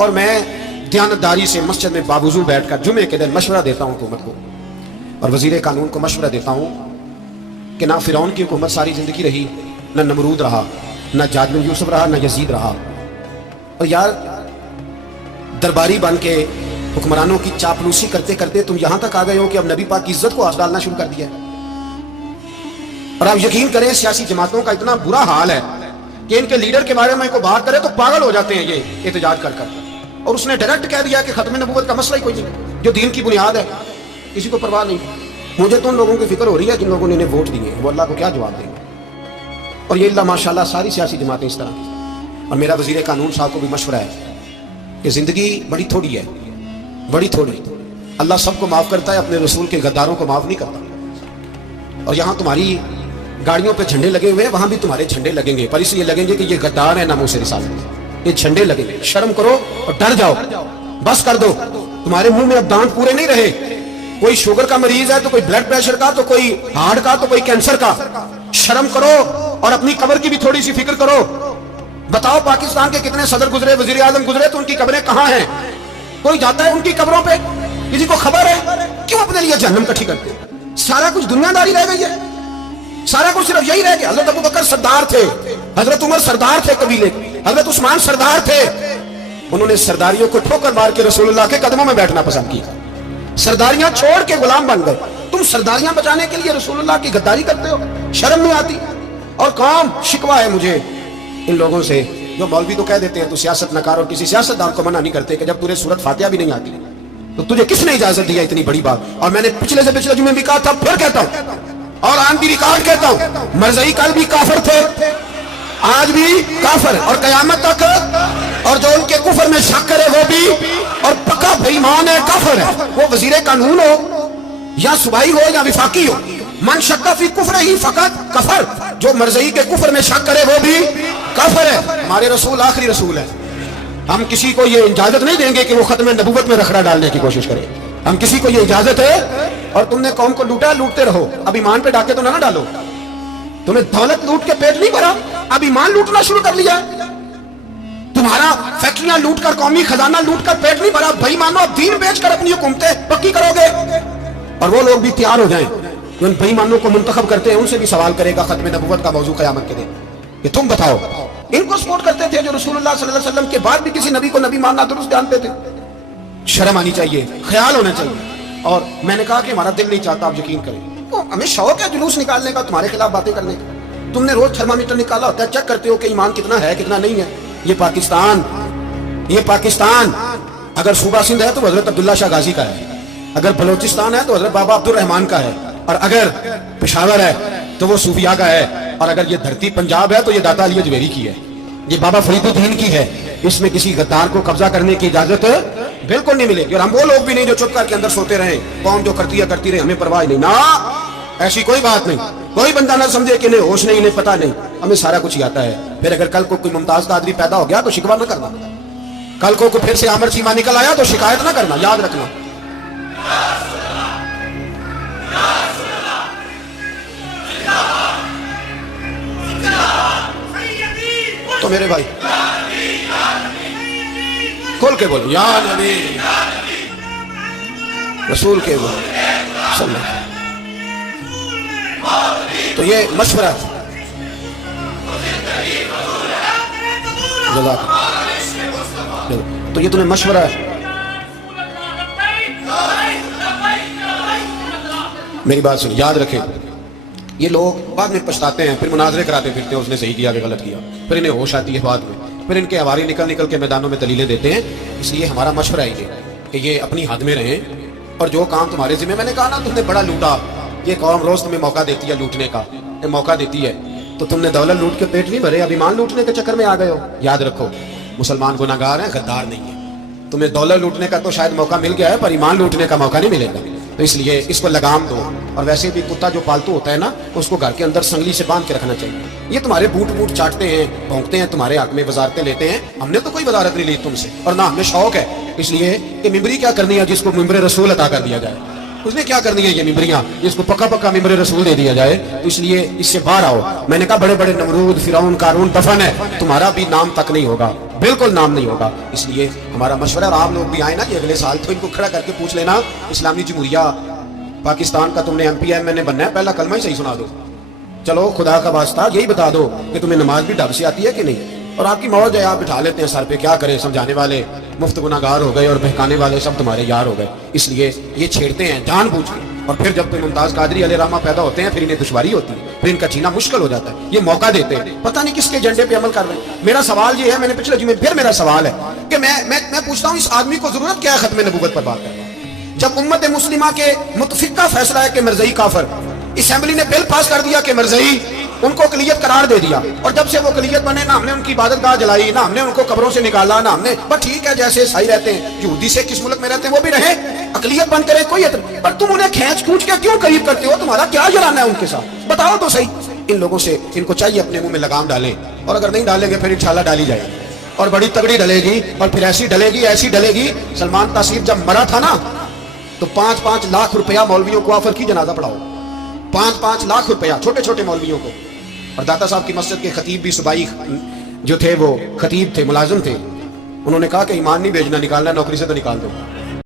اور میں دیانتداری سے مسجد میں باوضو بیٹھ کر جمعے کے دن مشورہ دیتا ہوں حکومت کو اور وزیر قانون کو مشورہ دیتا ہوں کہ نہ فرعون کی حکومت ساری زندگی رہی، نہ نمرود رہا، نہ جاج بن یوسف رہا، نہ یزید رہا، اور یار درباری بن کے حکمرانوں کی چاپلوسی کرتے کرتے تم یہاں تک آ گئے ہو کہ اب نبی پاک کی عزت کو آس ڈالنا شروع کر دیا ہے۔ اور آپ یقین کریں سیاسی جماعتوں کا اتنا برا حال ہے کہ ان کے لیڈر کے بارے میں کوئی بات کرے تو پاگل ہو جاتے ہیں یہ احتجاج کر کر، اور اس نے ڈائریکٹ کہہ دیا کہ ختم نبوت کا مسئلہ ہی کوئی نہیں، جو دین کی بنیاد ہے کسی کو پرواہ نہیں۔ مجھے تو ان لوگوں کی فکر ہو رہی ہے جن لوگوں نے انہیں ووٹ دیے وہ اللہ کو کیا جواب دیں گے، اور یہ اللہ ماشاءاللہ ساری سیاسی جماعتیں اس طرح کی۔ اور میرا وزیر قانون صاحب کو بھی مشورہ ہے کہ زندگی بڑی تھوڑی ہے، بڑی تھوڑی، اللہ سب کو معاف کرتا ہے، اپنے رسول کے غداروں کو معاف نہیں کرتا۔ اور یہاں تمہاری گاڑیوں پہ جھنڈے لگے ہوئے ہیں، وہاں بھی تمہارے جھنڈے لگیں گے، پر اس لیے لگیں گے کہ یہ غدار ہے ناموس رسالت، یہ جھنڈے لگیں گے۔ شرم کرو اور ڈر جاؤ، بس کر دو، تمہارے منہ میں اب دانت پورے نہیں رہے۔ کوئی شوگر کا مریض ہے تو کوئی بلڈ پریشر کا، تو کوئی ہارٹ کا، تو کوئی کینسر کا۔ شرم کرو اور اپنی قبر کی بھی تھوڑی سی فکر کرو۔ بتاؤ پاکستان کے کتنے صدر گزرے، وزیر اعظم گزرے، تو ان کی قبریں کہاں ہیں؟ کوئی جاتا ہے ان کی قبروں پہ؟ کسی کو خبر ہے؟ کیوں اپنے لیے جہنم کٹھی کرتے ہیں؟ سارا کچھ دنیا داری رہ گئی ہے، سارا کچھ صرف یہی رہ گیا۔ حضرت ابو بکر سردار تھے، حضرت عمر سردار تھے قبیلے کے، حضرت عثمان سردار تھے، انہوں نے سرداریوں کو ٹھوکر مار کے رسول اللہ کے قدموں میں بیٹھنا پسند کیا، سرداریاں چھوڑ کے غلام بن گئے۔ تم سرداریاں بچانے کے لیے رسول اللہ کی غداری کرتے ہو، شرم نہیں آتی؟ اور کام شکوہ ہے مجھے ان لوگوں سے جو مولوی تو کہہ دیتے ہیں تو سیاست نہ کر، اور کسی سیاستدان کو منع نہیں کرتے کہ جب تجھے سورت فاتحہ بھی نہیں آتی تو تجھے کس نے اجازت دیا اتنی بڑی بات؟ اور میں نے پچھلے سے پچھلے جمعے بھی کہا تھا، پھر کہتا ہوں، اور آج بھی ریکارڈ کہتا ہوں، مرزائی کل بھی کافر تھے، آج بھی کافر، اور قیامت تک، اور جو ان کے کفر میں شک کرے وہ بھی، اور پکا بے ایمان ہے، کافر ہے۔ وہ وزیر قانون ہو یا صوبائی ہو یا وفاقی ہو، من شک فی کفر ہی فقط کفر، جو مرزائی کے کفر میں شک کرے وہ بھی کافر ہے۔ ہمارے رسول آخری رسول ہے، ہم کسی کو یہ اجازت نہیں دیں گے کہ وہ ختم نبوت میں رکھڑا ڈالنے کی کوشش کرے، ہم کسی کو یہ اجازت ہے۔ اور تم نے قوم کو لوٹا، لوٹتے رہو، اب ایمان پہ ڈاکے تو نہ ڈالو۔ تمہیں دولت لوٹ کے پیٹ نہیں بھرا، اب ایمان لوٹنا شروع کر لیا۔ تمہارا فیکٹریاں لوٹ کر، قومی خزانہ لوٹ کر پیٹ نہیں بھرا، بھائی مانو اب دین بیچ کر اپنی حکومتیں پکی کرو گے۔ اور وہ لوگ بھی تیار ہو جائیں جو ان بھائی مانوں کو منتخب کرتے ہیں، ان سے بھی سوال کرے گا ختم نبوت کا موضوع قیامت کے دن کہ تم بتاؤ، ان کو سپورٹ کرتے تھے جو رسول اللہ صلی اللہ علیہ وسلم کے بعد بھی کسی نبی کو نبی ماننا درست جانتے تھے۔ شرم آنی چاہیے، خیال ہونا چاہیے۔ اور میں نے کہا کہ ہمارا دل نہیں چاہتا، آپ یقین کریں، ہمیں شوق ہے جلوس نکالنے کا، تمہارے خلاف باتیں کرنے کا۔ تم نے روز تھرمامیٹر نکالا ہوتا ہے، چیک کرتے ہو کہ ایمان کتنا ہے کتنا نہیں ہے۔ یہ پاکستان اگر صوبہ سندھ ہے تو حضرت عبداللہ شاہ غازی کا ہے، اگر بلوچستان ہے تو حضرت بابا عبد الرحمان کا ہے، اور اگر پشاور ہے تو وہ صوفیاء کا ہے، اور اگر یہ دھرتی پنجاب ہے تو یہ داتا علی اجمیری کی ہے، یہ بابا فرید الدین کی ہے۔ اس میں کسی غدار کو قبضہ کرنے کی اجازت بالکل نہیں ملے گی۔ اور ہم وہ لوگ بھی نہیں جو چپ کر کے اندر سوتے رہیں، قوم جو کرتی رہے، ہمیں پرواہ نہیں، نہ ایسی کوئی بات نہیں۔ کوئی بندہ نہ سمجھے کہ انہیں ہوش نہیں، انہیں پتہ نہیں، ہمیں سارا کچھ ہی آتا ہے۔ پھر اگر کل کو کوئی ممتاز قادری پیدا ہو گیا تو شکوہ نہ کرنا، کل کو پھر سے عامر چیمہ نکل آیا تو شکایت نہ کرنا، یاد رکھنا۔ تو میرے بھائی کھول کے بولو، یا نبی رسول کے بولو صلی اللہ علیہ وسلم۔ تو یہ مشورہ تو یہ تمہیں مشورہ ہے، میری بات سن، یاد رکھیں، یہ لوگ بعد میں پچھتاتے ہیں، پھر مناظرے کراتے پھرتے ہیں، اس نے صحیح کیا کہ غلط کیا، پھر انہیں ہوش آتی ہے بعد میں، پھر ان کے ہواری نکل کے میدانوں میں دلیلیں دیتے ہیں۔ اس لیے ہمارا مشورہ ہے کہ یہ اپنی حد میں رہیں، اور جو کام تمہارے ذمہ، میں نے کہا نا تم نے بڑا لوٹا، یہ قوم روز تمہیں موقع دیتی ہے لوٹنے کا، یہ موقع دیتی ہے، تو تم نے دولت لوٹ کے پیٹ نہیں بھرے، اب ایمان لوٹنے کے چکر میں آ گئے ہو۔ یاد رکھو، مسلمان گناہگار ہیں، غدار نہیں ہے۔ تمہیں دولت لوٹنے کا تو شاید موقع مل گیا ہے، پر ایمان لوٹنے کا موقع نہیں ملے گا، تو اس لیے اس کو لگام دو۔ اور ویسے بھی کتا جو پالتو ہوتا ہے نا، اس کو گھر کے اندر سنگلی سے باندھ کے رکھنا چاہیے۔ یہ تمہارے بوٹ چاٹتے ہیں، بھونکتے ہیں، تمہارے حق میں وزارتیں لیتے ہیں، ہم نے تو کوئی وزارت نہیں لی تم سے، اور نہ ہمیں شوق ہے۔ اس لیے کہ ممبری کیا کرنی ہے جس کو ممبر رسول عطا کر دیا جائے، اس نے کیا کرنی ہے یہ ممبریاں جس کو پکا ممبر رسول دے دیا جائے، تو اس لیے اس سے باہر آؤ۔ میں نے کہا بڑے بڑے نمرود، فرعون، قارون دفن ہے، تمہارا بھی نام تک نہیں ہوگا، بالکل نام نہیں ہوگا. اس لیے ہمارا مشورہ، اور آپ لوگ بھی آئے نا یہ اگلے سال تو ان کو کھڑا کر کے پوچھ لینا اسلامی جمہوریہ پاکستان کا تم نے MP میں نے بننا ہے، پہلا کلمہ ہی صحیح سنا دو. چلو خدا کا واسطہ یہی بتا دو کہ تمہیں نماز بھی ڈھب سے آتی ہے کہ نہیں. اور آپ کی موج ہے، آپ بٹھا لیتے ہیں سر پہ، کیا کریں، سمجھانے والے مفت گناہگار ہو گئے اور بہکانے والے سب تمہارے یار ہو گئے. اس لیے یہ چھیڑتے ہیں جان بوجھ کے، اور پھر جب کوئی ممتاز قادری علیہ رحمہ پیدا ہوتے ہیں پھر انہیں دشواری ہوتی ہے، پھر ان کا جینا مشکل ہو جاتا ہے. یہ موقع دیتے ہیں، پتہ نہیں کس کے ایجنڈے پہ عمل کر رہے ہیں. میرا سوال یہ ہے، میں نے پچھلے جمعے پھر میرا سوال ہے کہ میں پوچھتا ہوں اس آدمی کو ضرورت کیا ہے ختم نبوت پر بات کرنا، جب امت مسلمہ کے متفقہ فیصلہ ہے کہ مرزئی کافر، اسمبلی نے بل پاس کر دیا کہ مرزئی ان کو اقلیت قرار دے دیا، اور جب سے وہ اقلیت بنے نہ ہم نے ان کی عبادت گاہ جلائی، نہ ہم نے ان کو قبروں سے نکالا، نہ ہم نے، بس ٹھیک ہے جیسے عیسائی رہتے ہیں، یہودی سے کس ملک میں رہتے ہیں وہ بھی رہے، اقلیت بن کرے کوئی اعتراض، پر تم انہیں کھینچ کھونچ کے کیوں قریب کرتے ہو؟ تمہارا کیا جلانا ہے ان کے ساتھ؟ بتاؤ تو صحیح. ان لوگوں سے ان کو چاہیے اپنے منہ میں لگام ڈالیں، اور اگر نہیں ڈالیں گے پھر انشاءاللہ ڈالی جائے گی، اور بڑی تگڑی ڈلے گی، اور پھر ایسی ڈلے گی ایسی ڈلے گی. سلمان تاثیر جب مرا تھا نا تو 5-5 لاکھ روپیہ مولویوں کو آفر کی جنازہ پڑھاؤ، 5-5 لاکھ روپیہ چھوٹے چھوٹے مولویوں کو. اور داتا صاحب کی مسجد کے خطیب بھی صوبائی جو تھے وہ خطیب تھے، ملازم تھے، انہوں نے کہا کہ ایمان نہیں بھیجنا، نکالنا نوکری سے تو نکال دو.